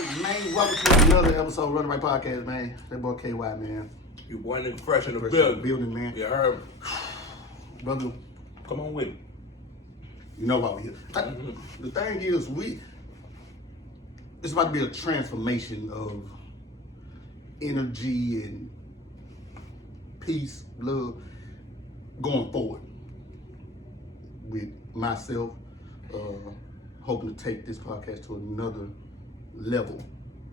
Hey, man, welcome to another episode of RunItRight Podcast, man. That boy KY, man. You boy nigga fresh in the Fresh building. in the building, man. You heard me. Brother, Come on with me. you know why we here. The thing is, it's about to be a transformation of energy and peace, love, going forward with myself, hoping to take this podcast to another level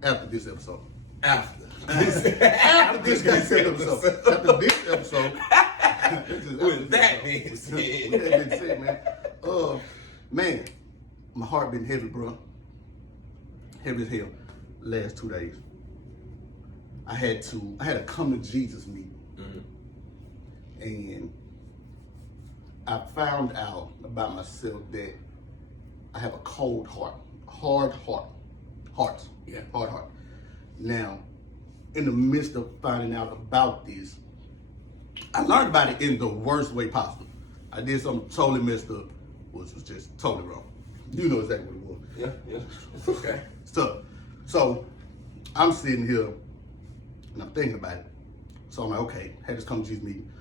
after this episode. After After this episode. After this episode. With that being said. With that being said, man. Man, my heart been heavy, bro. Heavy as hell. Last 2 days. I had a come to Jesus meeting. And I found out about myself that I have a cold heart. Hard heart. Yeah. Hard heart. Now, in the midst of finding out about this, I learned about it in the worst way possible. I did something totally messed up, which was just totally wrong. You know exactly what it was. Yeah. It's okay. So I'm sitting here and I'm thinking about it. So I'm like, okay, had this come to Jesus meeting.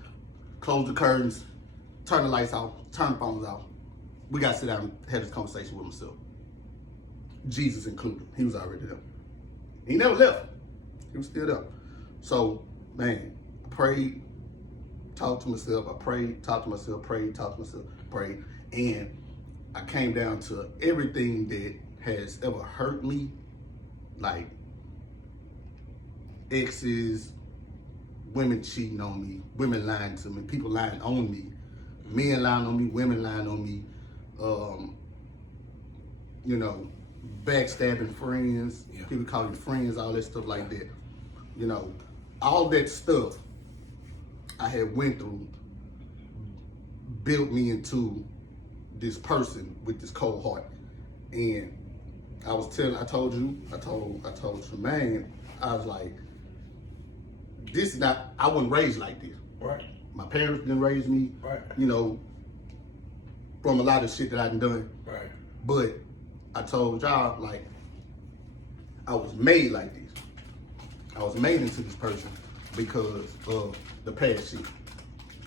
Close the curtains, turn the lights off, turn the phones off. We got to sit down and have this conversation with myself. Jesus included. He was already there. He never left. He was still there. So, man, I prayed, talked to myself. I prayed, talked to myself, prayed, talked to myself, prayed. And I came down to everything that has ever hurt me, like exes, women cheating on me, women lying to me, people lying on me, men lying on me, women lying on me, backstabbing friends, people calling friends, all that stuff like that. All that stuff I had went through built me into this person with this cold heart. And I told Tremaine, I was like, I wasn't raised like this. Right. My parents didn't raise me, Right. From a lot of shit that I done. Right. But I told y'all, like, I was made like this. I was made into this person because of the past shit,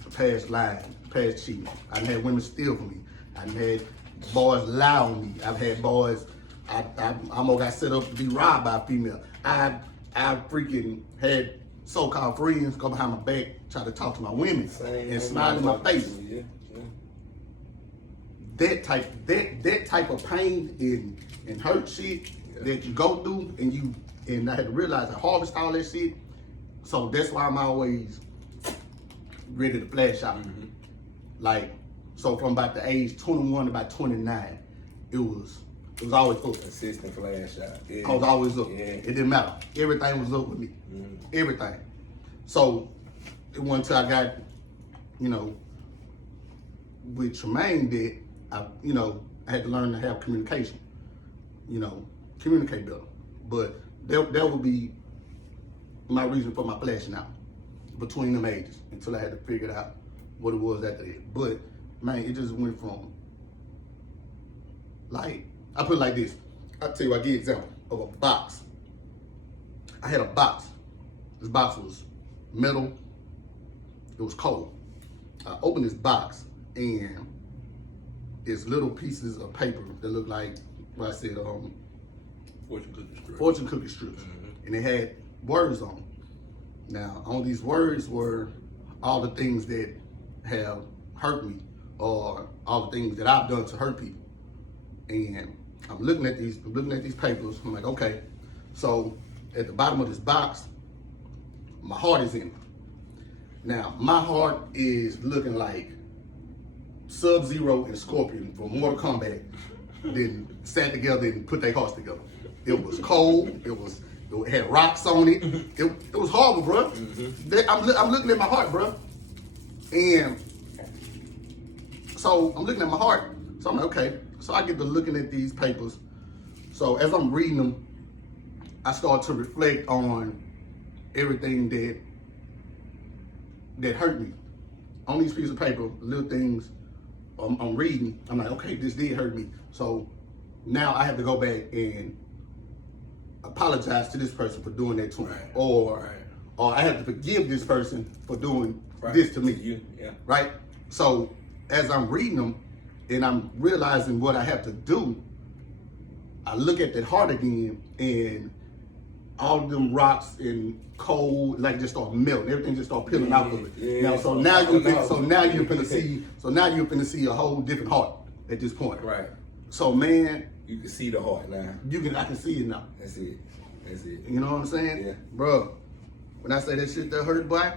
the past lying, the past cheating. I had women steal from me. I had boys lie on me. I've had boys, I almost got set up to be robbed by a female. I freaking had so-called friends go behind my back, try to talk to my women and smile in my face. Yeah. That type of pain and hurt shit that you go through, and I had to realize I harvest all that shit. So that's why I'm always ready to flash out. Like, so from about the age 21 to about 29, it was always up. Consistent flash out. Yeah. I was always up. Yeah. It didn't matter. Everything was up with me. Everything. So it wasn't until I got, with Tremaine that I had to learn to have communication. Communicate better. But that would be my reason for my flashing out between them ages until I had to figure out what it was after that. But man, it just went from, like, I put it like this. I'll tell you, I give you an example of a box. I had a box. This box was metal. It was cold. I opened this box and it's little pieces of paper that look like what I said, fortune cookie strips. And they had words on them. Now, on these words were all the things that have hurt me or all the things that I've done to hurt people. And I'm looking at these papers. I'm like, okay. So at the bottom of this box, my heart is in it. Now, my heart is looking like Sub-Zero and Scorpion from Mortal Kombat then sat together and put their hearts together. It was cold. It had rocks on it. It was horrible, bro. I'm looking at my heart, bro. And so I'm looking at my heart. So I'm like, okay. So I get to looking at these papers. So as I'm reading them, I start to reflect on everything that hurt me. On these pieces of paper, little things I'm reading, I'm like, okay, this did hurt me. So now I have to go back and apologize to this person for doing that to me, Right. or I have to forgive this person for doing this to me. You, yeah. Right? So as I'm reading them and I'm realizing what I have to do, I look at that heart again, and all of them rocks and cold like just start melting. Everything just start peeling out of it. Yeah. Now, so now you're finna see a whole different heart at this point. Right. So man, You can see the heart now. I can see it now. That's it. That's it. You know what I'm saying? Yeah. Bro, when I say that shit that hurt, boy,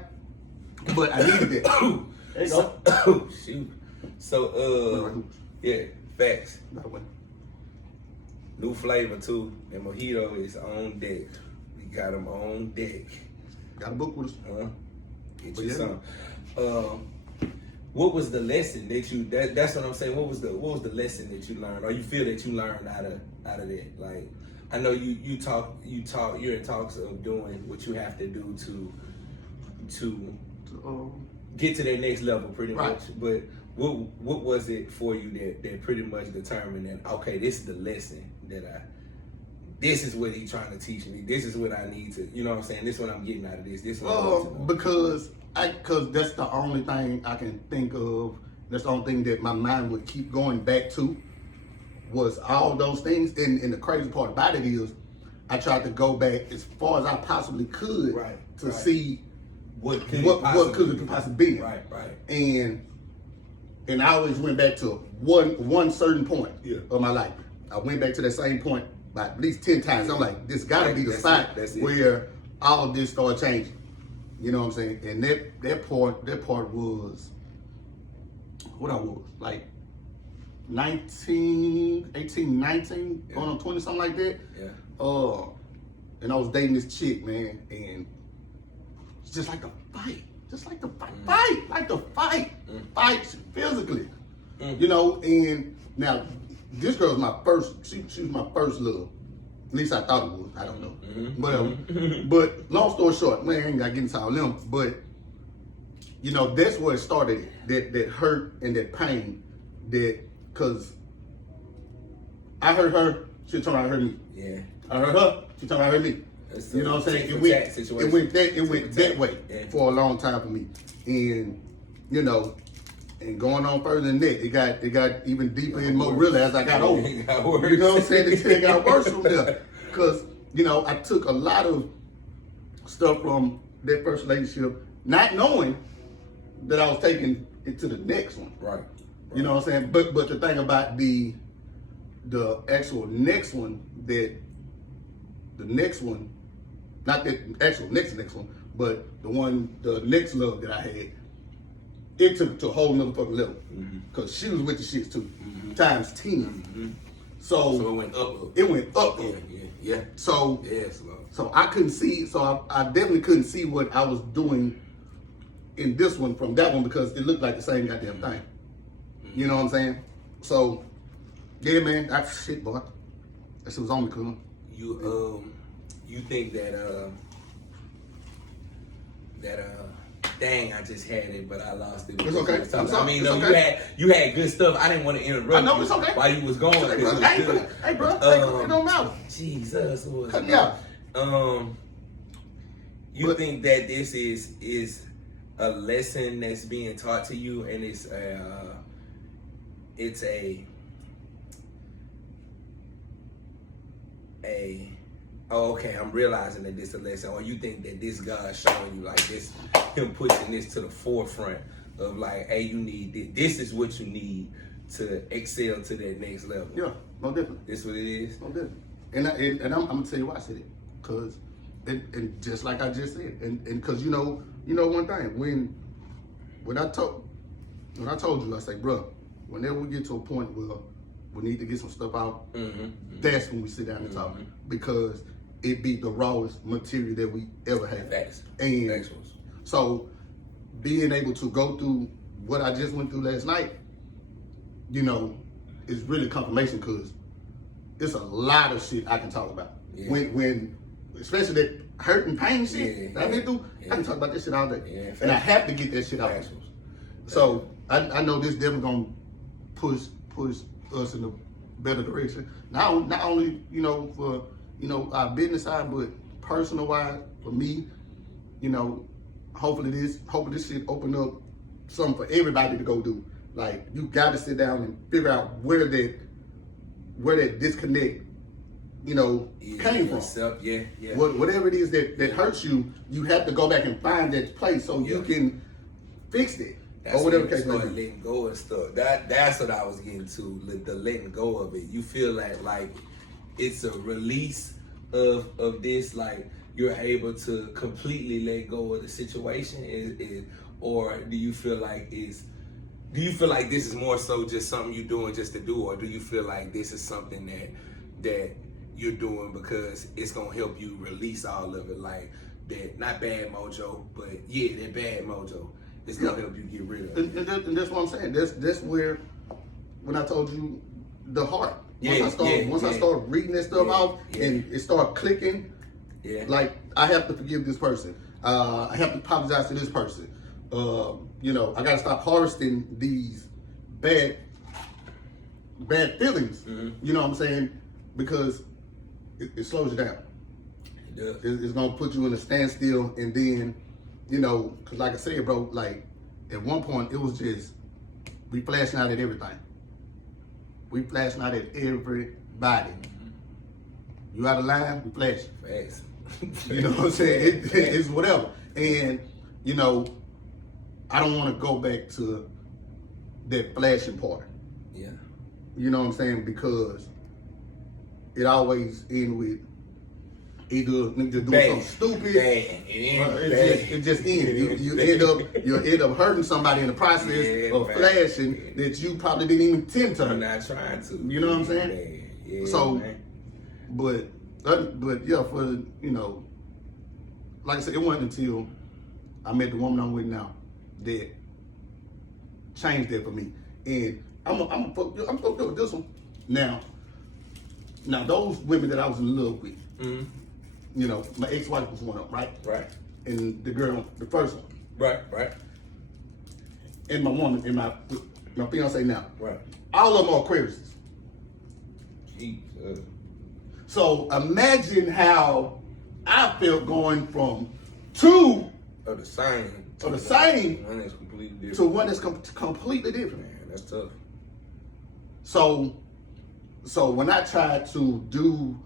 but I needed it. There you go. Oh, shoot. So, yeah, facts. By the way. New flavor too. And mojito is on deck. We got them on deck. Got a book with us. Get But you yeah. some. What was the lesson that you? That's what I'm saying. What was the lesson that you learned, or you feel that you learned out of that? Like, I know you're in talks of doing what you have to do to get to that next level, pretty Right. much. But what was it for you that pretty much determined that, okay, this is the lesson this is what he's trying to teach me. This is what I need to, you know what I'm saying? This is what I'm getting out of this. This is what I need to know. Because that's the only thing I can think of. That's the only thing that my mind would keep going back to was all those things. And the crazy part about it is I tried to go back as far as I possibly could to see what could it possibly be. Right. And I always went back to one certain point of my life. I went back to that same point about at least 10 times. I'm like, this gotta be the spot where all of this started changing. You know what I'm saying? And that part was what I was, like 19, going on 20, something like that. Yeah. And I was dating this chick, man, and it's just like the fight. Fight physically. You know, and now this girl was my first, she was my first love. At least I thought it was, I don't know. Whatever. But long story short, man, I ain't gotta get into all them, but you know, that's where it started, that hurt and that pain, cause I hurt her, she turned around and hurt me. Yeah. I hurt her, she turned around and hurt me. You know what I'm saying? It went that way for a long time for me. And, you know, and going on further than that, it got even deeper and more real as I got older. You know what I'm saying? It got worse from there. Because, you know, I took a lot of stuff from that first relationship, not knowing that I was taking it to the next one. Right. You know what I'm saying? But the thing about the actual next one, not the actual next one, but the next love that I had, it took it to a whole nother fucking level. Because she was with the shits too, times 10. So it went up. It went up. Yeah. So Yes, so I couldn't see. So I definitely couldn't see what I was doing in this one from that one because it looked like the same goddamn thing. You know what I'm saying? So yeah, man, shit, boy. That shit was on me, cool. You think that dang, I just had it, but I lost it. It's okay. I mean, no, okay. you had good stuff. I didn't want to interrupt. I know, it's okay. While you was going. Hey, bro, it don't matter. Jesus, Cut me out. You think that this is a lesson that's being taught to you, and it's oh, okay, I'm realizing that this is a lesson, or you think that this God's showing you like this, him pushing this to the forefront of like, hey, you need this is what you need to excel to that next level. Yeah, no different. This what it is? No different. And I'm gonna tell you why I said it, cause and just like I just said, and cause you know one thing, when I told you, I say, bro, whenever we get to a point where we need to get some stuff out, that's when we sit down and talk, because it be the rawest material that we ever had. Facts. And Facts. so being able to go through what I just went through last night, you know, is really confirmation, because it's a lot of shit I can talk about. Yeah. When especially that hurt and pain shit that I've been through, I can talk about this shit all day. Yeah, and I have to get that shit out. So I know this definitely gonna push us in a better direction. Not only, for our business side, but personal wise, for me, hopefully this shit open up something for everybody to go do. Like, you gotta sit down and figure out where that disconnect, came from. Yeah. Whatever it is that hurts you, you have to go back and find that place so you can fix it. That's or whatever when you case may start be. letting go of stuff. That's what I was getting to, the letting go of it. You feel like it's a release of this, like you're able to completely let go of the situation, or do you feel like this is more so just something you're doing just to do, or do you feel like this is something that you're doing because it's gonna help you release all of it, like that, not bad mojo, but that bad mojo. It's gonna help you get rid of it. And that's what I'm saying. That's where, when I told you, the heart. Once I start reading that stuff out and it start clicking, like, I have to forgive this person. I have to apologize to this person. I gotta stop harvesting these bad feelings. Mm-hmm. You know what I'm saying? Because it slows you down. It does. It's gonna put you in a standstill, and then, because like I said, bro, like, at one point it was just, we flashing out at everything. We flashing out at everybody. You out of line, we flashing. Facts. You know what I'm saying? It's whatever. And, I don't want to go back to that flashing part. Yeah. You know what I'm saying? Because it always ends with either nigga doing something stupid. It just ends. You end up hurting somebody in the process of flashing that you probably didn't even intend to hurt. I'm not trying to. You know what I'm saying? Yeah, So, man. but yeah, for like I said, it wasn't until I met the woman I'm with now that changed that for me. And I'm fucked up with this one. Now those women that I was in love with, my ex-wife was one of them, right? Right. And the girl, the first one. Right. And my woman, and my fiance now. Right. All of them are Aquarius. Jesus. So imagine how I felt going from two Of the same. One that's completely different. to one that's completely different. Man, that's tough. So when I tried to do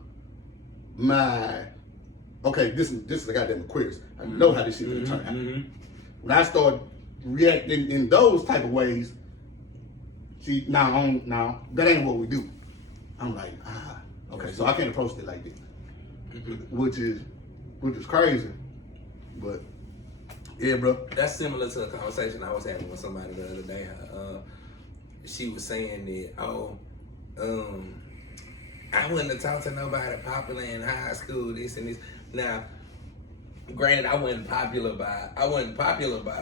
this is a goddamn Aquarius. I know how this shit gonna turn out. Mm-hmm. When I started reacting in those type of ways, now that ain't what we do. I'm like, okay, so I can't approach it like this, which is crazy, but yeah, bro. That's similar to a conversation I was having with somebody the other day. She was saying that, I wouldn't have talked to nobody popular in high school, this and this. Now, granted, I wasn't popular by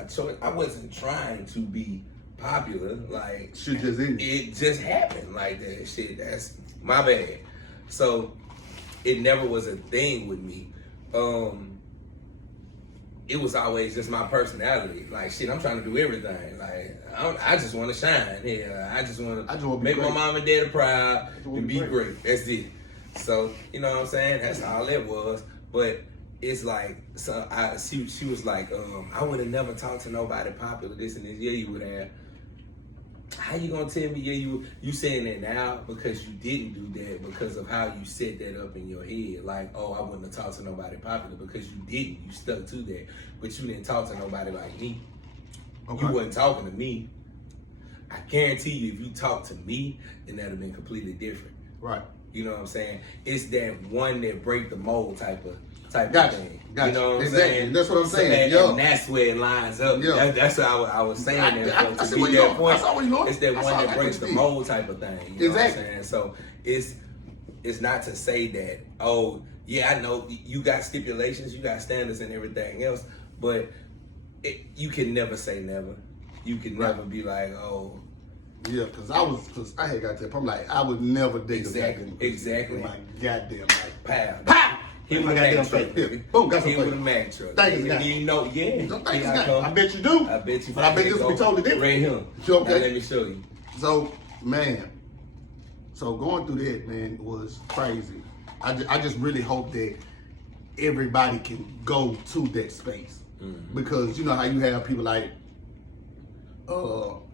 choice. I wasn't trying to be popular. Like, Shit just in. it just happened like that. Shit, that's my bad. So it never was a thing with me. It was always just my personality. Like, shit, I'm trying to do everything. Like, I just want to shine. Yeah, I just want to make my mom and dad proud and be great. That's it. So, you know what I'm saying? That's all it was. But it's like, so she was like, I would have never talked to nobody popular, this and this. Yeah, you would have. How you gonna tell me, you saying that now because you didn't do that because of how you set that up in your head? Like, I wouldn't have talked to nobody popular because you didn't. You stuck to that. But you didn't talk to nobody like me. Okay. You wasn't talking to me. I guarantee you, if you talked to me, then that'd have been completely different. Right. You know what I'm saying? It's that one that break the mold type of Gotcha. thing. Gotcha. You know what I'm Exactly. saying? That's what I'm saying. And that's where it lines up. Yeah. That's what I was saying. I To see get where you that going. point, I saw where you going. it's that I one saw that that breaks the thing. mold type of thing. You know Exactly. what I'm saying? So it's not to say that, I know you got stipulations, you got standards and everything else, but you can never say never. You can never be like, Yeah, because I had got to I'm like, I would never date Exactly. My goddamn life. Pow. Hit with a goddamn Mack truck. straight. Yeah. Boom, got some Hit with a flavor. Mack truck. Thank you, guys. You know, yeah. Don't think Here I it's come. I bet you do. I bet you. But I bet this will be totally different. Right here. Okay. Now let me show you. So, man, going through that, man, was crazy. I just really hope that everybody can go to that space. Because you know how you have people like,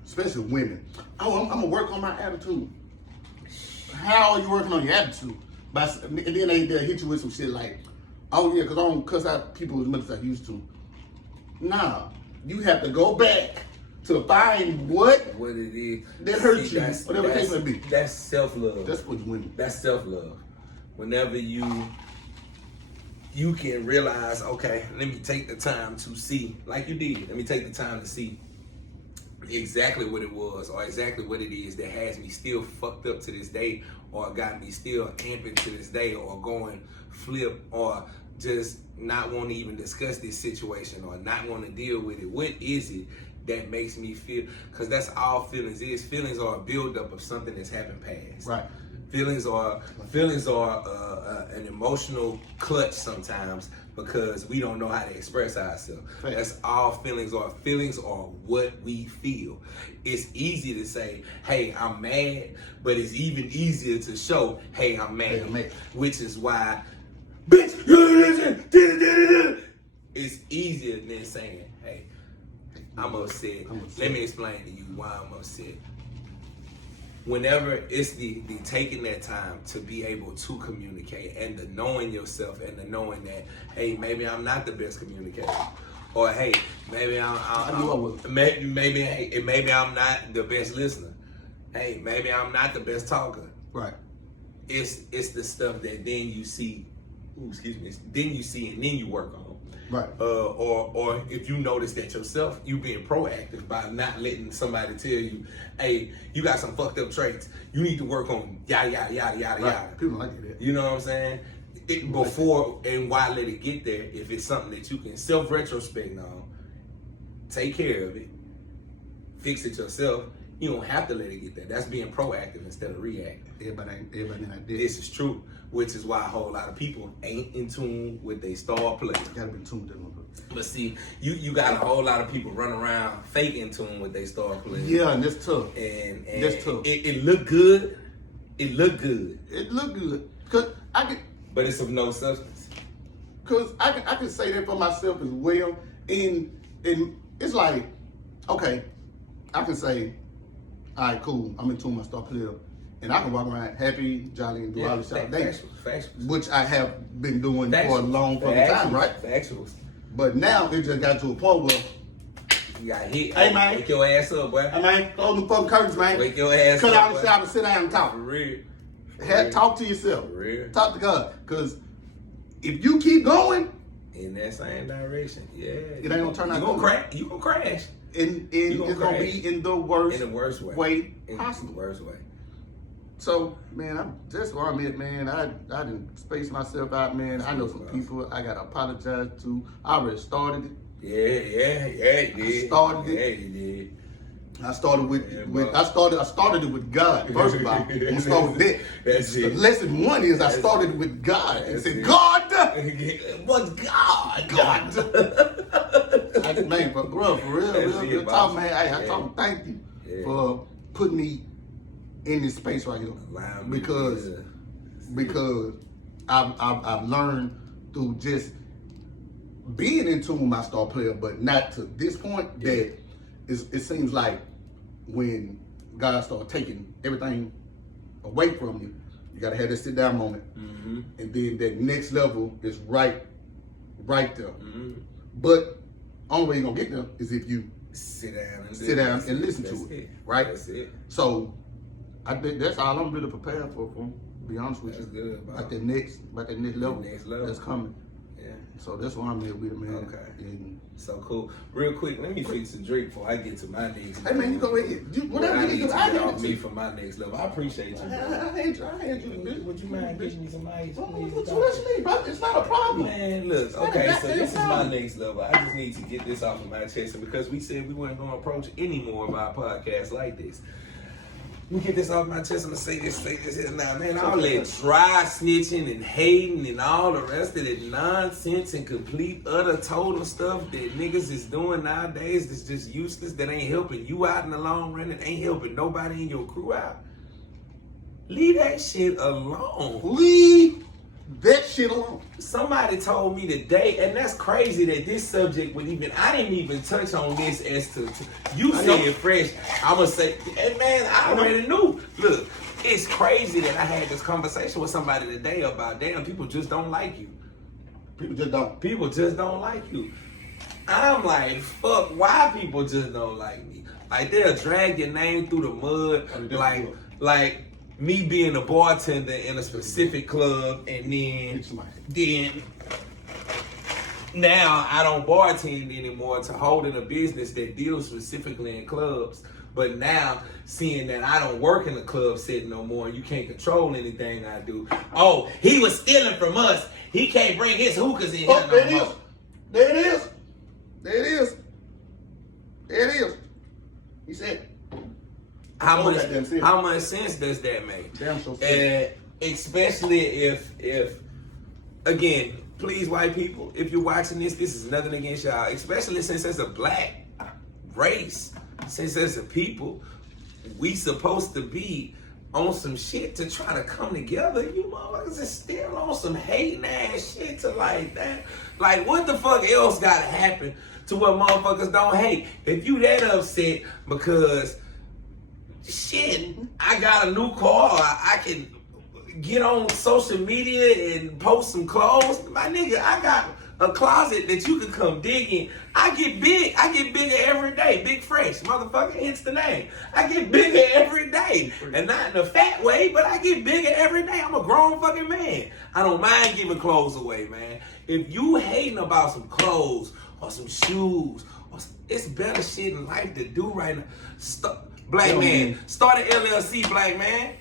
especially women. Oh, I'm gonna work on my attitude. How are you working on your attitude? And then they'll hit you with some shit like, oh yeah, because I don't cuss out people as much as I used to. Nah, you have to go back to find what it is that hurt you, whatever the case may be. That's self-love. That's what women. That's self-love. Whenever you can realize, okay, let me take the time to see, like you did, let me take the time to see exactly what it was or exactly what it is that has me still fucked up to this day, or got me still amping to this day, or going flip, or just not want to even discuss this situation, or not want to deal with it. What is it that makes me feel? Because that's all feelings is. Feelings are a buildup of something that's happened past. Right. Feelings are an emotional clutch sometimes because we don't know how to express ourselves. Right. That's all feelings are. Feelings are what we feel. It's easy to say, hey, I'm mad, but it's even easier to show, hey, I'm mad. Hey, I'm mad. Which is why, bitch, you listen. It's easier than saying, hey, I'm upset. Let me explain to you why I'm upset. Whenever it's the taking that time to be able to communicate, and the knowing yourself, and the knowing that, hey, maybe I'm not the best communicator, or hey, maybe maybe I'm not the best listener, hey, maybe I'm not the best talker. Right. It's the stuff that then you see, then you see and then you work on. Right. Or if you notice that yourself, you being proactive by not letting somebody tell you, hey, you got some fucked up traits. You need to work on yada, yada, yada, yada, Right. yada. People like that. You know what I'm saying? Before, and why let it get there? If it's something that you can self-retrospect on, take care of it, fix it yourself, you don't have to let it get there. That's being proactive instead of reactive. Everybody not dead. This is true, which is why a whole lot of people ain't in tune with their star player. Gotta be tuned to them. But see, you got a whole lot of people running around fake in tune with their star player. Yeah, and that's tough. And that's tough. It look good. It look good. It look good. But it's of no substance. Cause I can say that for myself as well. And it's like, okay, I can say, all right, cool, I'm in tune with my star player. And I can walk around happy, jolly, and do all this stuff. Factuals. Which I have been doing for a long fucking time, right? Factuals. But now it just got to a point where you got hit. Hey, man. Wake your ass up, boy. Hey man, close the fucking curtains, man. Wake your ass Cut up. out the shop and sit down and talk. For real. Talk to yourself. For real. Talk to God. Cause if you keep going in that same direction, yeah, it ain't gonna turn out. You gonna crash. And it's gonna be in the worst way possible. In the worst way. So, man, that's where I'm at, man. I didn't space myself out, man. I know some people I gotta apologize to. I already started it. Yeah, you did. I started it. Yeah, you did. I started I started it with God. First of all, I'm gonna start with that. That's it. Lesson one is I started with God. And said, God! What's God? Man, but bro, for real talk, man. I talk thank you for putting me in this space right here. Because I've learned through just being in tune with my star player, but not to this point that it seems like when God starts taking everything away from you, you gotta have that sit down moment. Mm-hmm. And then that next level is right there. Mm-hmm. But only way you're gonna get there is if you sit down and listen to it. Right? That's it. So I think that's all I'm really prepared for, to be honest with That's you. good, About that next level that's coming. Yeah. So that's why I'm here with it, man. Okay. And so cool. Real quick, let me fix a drink before I get to my next level. hey man, you go ahead. Whatever you need to do, I off me for my next level. I appreciate you. I hate you. Would you mind getting me some ice? What you need, bro? It's not a problem. Man, look, okay, so this is my next level. I just need to get this off of my chest, and because we said we weren't going to approach any more of our podcasts like this, let me get this off my chest and say this here now, man. All that dry snitching and hating and all the rest of that nonsense and complete utter total stuff that niggas is doing nowadays that's just useless, that ain't helping you out in the long run, and ain't helping nobody in your crew out. Leave that shit alone. Leave shit alone. Somebody told me today, and that's crazy that this subject would even, I didn't even touch on this as to you saying fresh. I'm going to say, and man, I already knew. Look, it's crazy that I had this conversation with somebody today about, damn, people just don't like you. People just don't. People just don't like you. I'm like, fuck, why people just don't like me? Like, they'll drag your name through the mud, like me being a bartender in a specific club, and then now I don't bartend anymore to holding a business that deals specifically in clubs. But now, seeing that I don't work in the club setting no more, and you can't control anything I do. Oh, he was stealing from us. He can't bring his hookahs in here no more. There it is. There it is. There it is. He said, how much sense does that make? Damn so and especially if again, please, white people, if you're watching this is nothing against y'all, especially since as a black race, since as a people, we supposed to be on some shit to try to come together. You motherfuckers is still on some hating ass shit to like that. Like, what the fuck else gotta happen to where motherfuckers don't hate? If you that upset because shit, I got a new car, I can get on social media and post some clothes. My nigga, I got a closet that you can come dig in. I get bigger every day. Big Fresh, motherfucker, hence the name. I get bigger every day. And not in a fat way, but I get bigger every day. I'm a grown fucking man. I don't mind giving clothes away, man. If you hating about some clothes or some shoes, it's better shit in life to do right now. Black man, start an LLC, black man.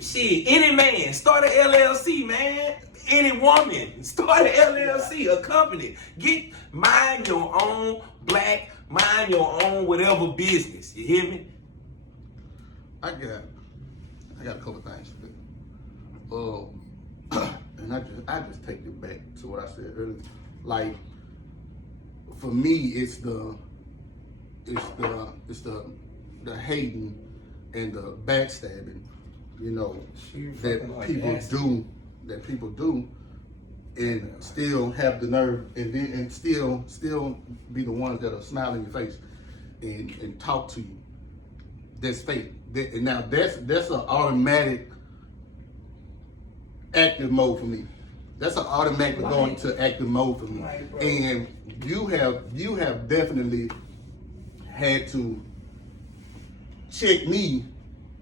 Shit, any man, start an LLC, man. Any woman, start an LLC, a company. Mind your own black, mind your own whatever business. You hear me? I got a couple things to do. And I just take it back to what I said earlier. Like, for me, it's the hating and the backstabbing, you know, that people do, and still have the nerve and still be the ones that are smiling in your face and talk to you. That's fake. And now that's an automatic active mode for me. That's an automatic going to active mode for me. And you have definitely had to check me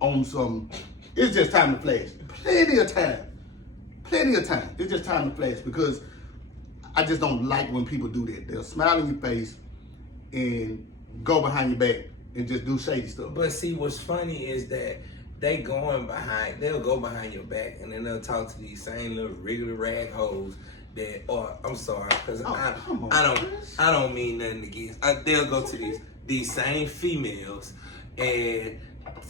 on some. It's just time to flash. Plenty of time. It's just time to flash, because I just don't like when people do that. They'll smile in your face and go behind your back and just do shady stuff. But see, what's funny is that they'll go behind your back, and then they'll talk to these same little regular rag hoes that, or I'm sorry, because I don't mean nothing against. They'll go to these same females and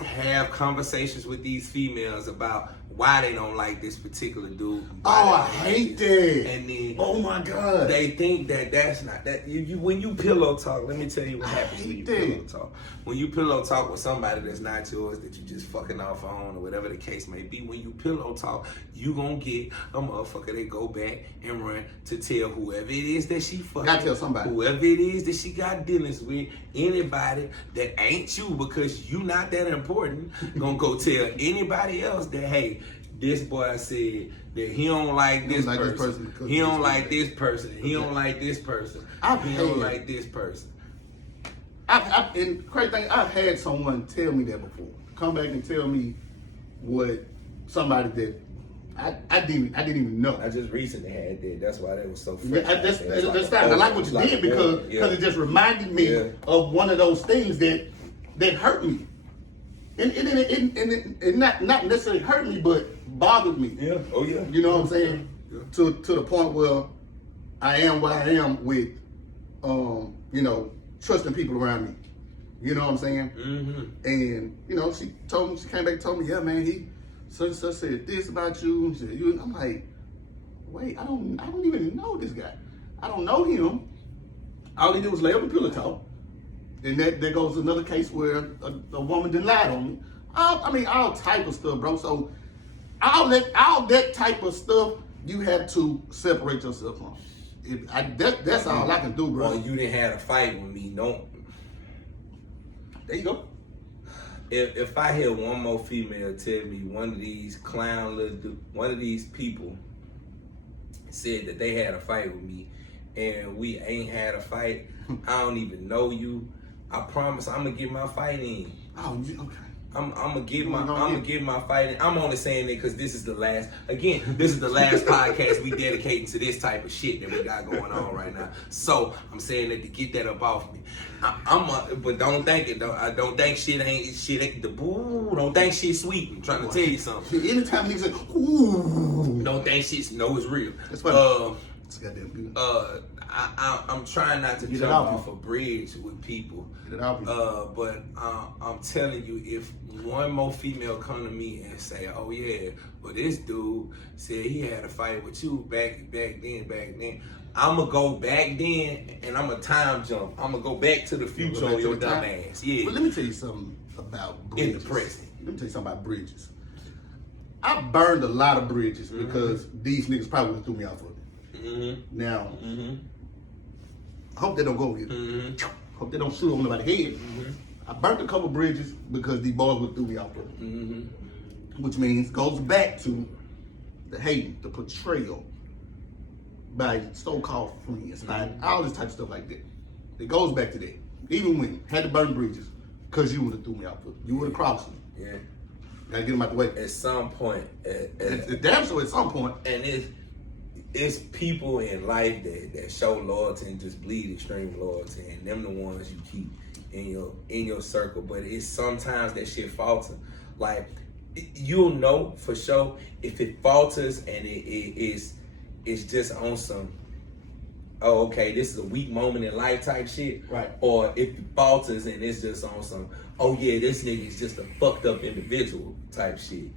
have conversations with these females about why they don't like this particular dude. I hate that. And then, oh my God, they think that's not that. When you pillow talk, let me tell you what happens when you pillow talk. When you pillow talk with somebody that's not yours, that you just fucking off on, or whatever the case may be, when you pillow talk, you gonna get a motherfucker that go back and run to tell whoever it is that she fucking. Gotta tell somebody. Whoever it is that she got dealings with, anybody that ain't you, because you not that important, gonna go tell anybody else that, hey, this boy said that he don't like this person. He don't like this person. He don't like this person. He don't like this person. And crazy thing, I've had someone tell me that before. Come back and tell me what somebody that I didn't even know. I just recently had that. That's why that was so fresh. I like what you did, because it just reminded me of one of those things that hurt me. And it not necessarily hurt me, but bothered me. Yeah. Oh yeah. You know what I'm saying? Yeah. To the point where I am where I am with, you know, trusting people around me. You know what I'm saying? Mm-hmm. And you know, she came back and told me, yeah, man, he such and such said this about you. Said you. And I'm like, wait, I don't even know this guy. I don't know him. All he did was lay up a pillow talk. And there goes another case where a woman done lied on me. I mean, all type of stuff, bro. So all that type of stuff you have to separate yourself from. That's all I can do, bro. Well, you didn't have a fight with me. No. There you go. If I hear one more female tell me one of these one of these people said that they had a fight with me and we ain't had a fight, I don't even know you. I promise I'm gonna get my fight in. Oh, okay. I'm gonna get my fight in. I'm only saying that because this is the last podcast we dedicating to this type of shit that we got going on right now. So I'm saying that to get that up off me. But don't think it. I don't think shit ain't the boo. Don't think shit sweet. I'm trying to tell you something. Anytime he said, ooh, don't think shit. No, it's real. That's funny. It's goddamn good. I'm trying not to Get jump off a bridge with people. Get it out. But I'm telling you, if one more female come to me and say, "Oh yeah, well this dude said he had a fight with you back then," I'ma go back then and I'ma time jump. I'ma go back to the future on your dumb ass. Yeah. But let me tell you something about bridges. In the present. Let me tell you something about bridges. I burned a lot of bridges because these niggas probably would have threw me off of it. Mm-hmm. Now, Mm-hmm. I hope they don't go here. Hope they don't shoot on nobody's head. I burnt a couple bridges because these boys would threw me off of it. Which means goes back to the hating, the portrayal by so-called friends, by all this type of stuff like that. It goes back to that. Even when had to burn bridges because you would have threw me off of it. You would have crossed me. Yeah. Gotta get them out the way. At some point, It's damn sure at some point. and it's people in life that show loyalty and just bleed extreme loyalty, and them the ones you keep in your circle. But it's sometimes that shit falter. Like you'll know for sure if it falters and it's just on some, oh okay, this is a weak moment in life type shit. Right. Or if it falters and it's just on some, oh yeah, this nigga is just a fucked up individual type shit.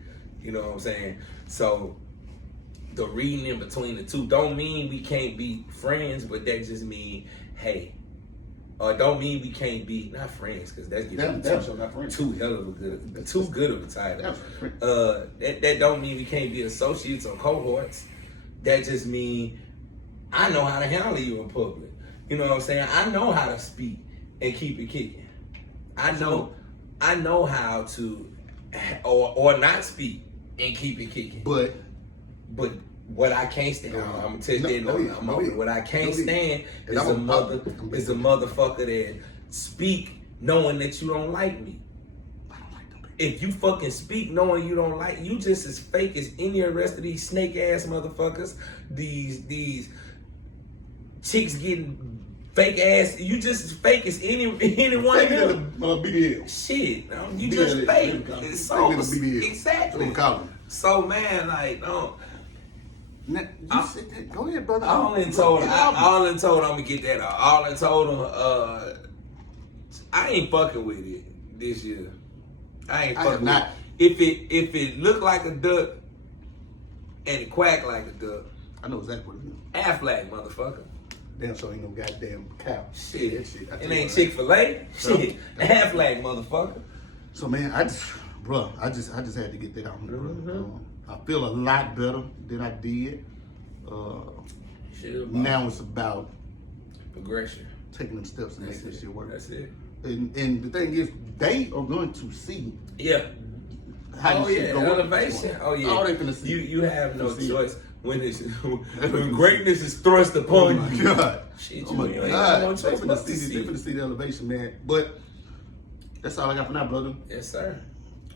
You know what I'm saying? So the reading in between the two don't mean we can't be friends, but that just mean, hey, or don't mean we can't be not friends, because that's too hell of a good, too good of a title. That don't mean we can't be associates or cohorts. That just mean I know how to handle you in public. You know what I'm saying? I know how to speak and keep it kicking. I know how to or not speak and keep it kicking. But what I can't stand, I'm gonna tell you that. What I can't stand is a motherfucker that speak knowing that you don't like me. I don't like them. If you fucking speak knowing you don't like, you just as fake as any of the rest of these snake ass motherfuckers. These chicks getting fake ass. You just as fake as anyone of them. BBL. Shit, you just fake. So exactly. So man, like don't. Go ahead, brother. I only told I'm gonna get that out. I only told him I ain't fucking with it this year. I ain't fucking with it. If it look like a duck and it quack like a duck, I know exactly what it is. Aflac, motherfucker. Damn, so ain't no goddamn cow. Shit. It ain't Chick-fil-A. Shit. Aflac, motherfucker. So man, I just had to get that out, bro. I feel a lot better than I did. Now it's about progression, taking them steps and making this shit work. That's it. And the thing is, they are going to see. Yeah. How this shit go elevation. Oh yeah. All they gonna see. You have no choice when greatness is thrust upon you. God. Shit, Oh my you God. ain't They're gonna see the elevation, man. But that's all I got for now, brother. Yes, sir.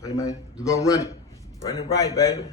Hey man, you gonna run it. Run it right, baby.